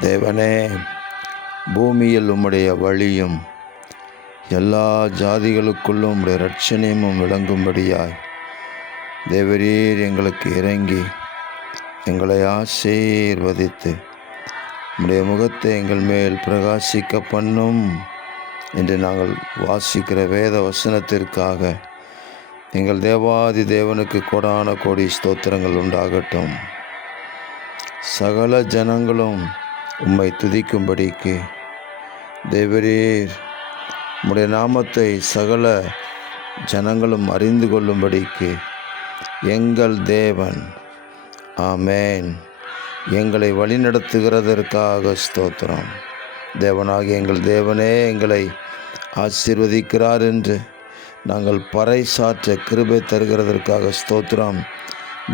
தேவனே, பூமியில் உம்முடைய வழியும் எல்லா ஜாதிகளுக்குள்ளும் உம்முடைய இரட்சணியமும் விளங்கும்படியாய் தேவரீர் எங்களுக்கு இறங்கி எங்களை ஆசீர்வதித்து உம்முடைய முகத்தை எங்கள் மேல் பிரகாசிக்க பண்ணும் என்று நாங்கள் வாசிக்கிற வேத வசனத்திற்காக எங்கள் தேவாதி தேவனுக்கு கோடான கோடி ஸ்தோத்திரங்கள் உண்டாகட்டும். சகல ஜனங்களும் உம்மை துதிக்கும்படிக்கு தேவரீர் உம்முடைய நாமத்தை சகல ஜனங்களும் அறிந்து கொள்ளும்படிக்கு எங்கள் தேவன், ஆமேன், எங்களை வழிநடத்துகிறதற்காக ஸ்தோத்திரம். தேவனாகிய எங்கள் தேவனே எங்களை ஆசீர்வதிக்கிறார் என்று நாங்கள் பறைசாற்ற கிருபை தருகிறதற்காக ஸ்தோத்திரம்.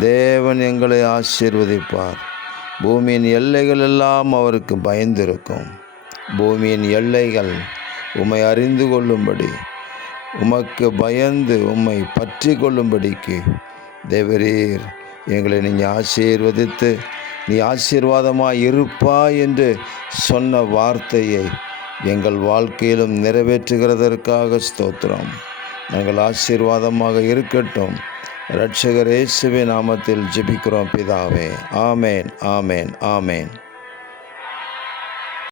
தேவன் எங்களை ஆசீர்வதிப்பார். பூமியின் எல்லைகள் எல்லாம் அவருக்கு பயந்திருக்கும். பூமியின் எல்லைகள் உம்மை அறிந்து கொள்ளும்படி, உமக்கு பயந்து உம்மை பற்றி கொள்ளும்படிக்கு தேவரீர் எங்களை நீங்கள் ஆசீர்வதித்து நீ ஆசீர்வாதமாய் இருப்பாய் என்று சொன்ன வார்த்தையை எங்கள் வாழ்க்கையிலும் நிறைவேற்றுகிறதற்காக ஸ்தோத்திரம். நாங்கள் ஆசீர்வாதமாக இருக்கட்டும். இரட்சகர் இயேசுவின் நாமத்தில் ஜெபிக்கிறோம் பிதாவே. ஆமேன், ஆமேன், ஆமேன்.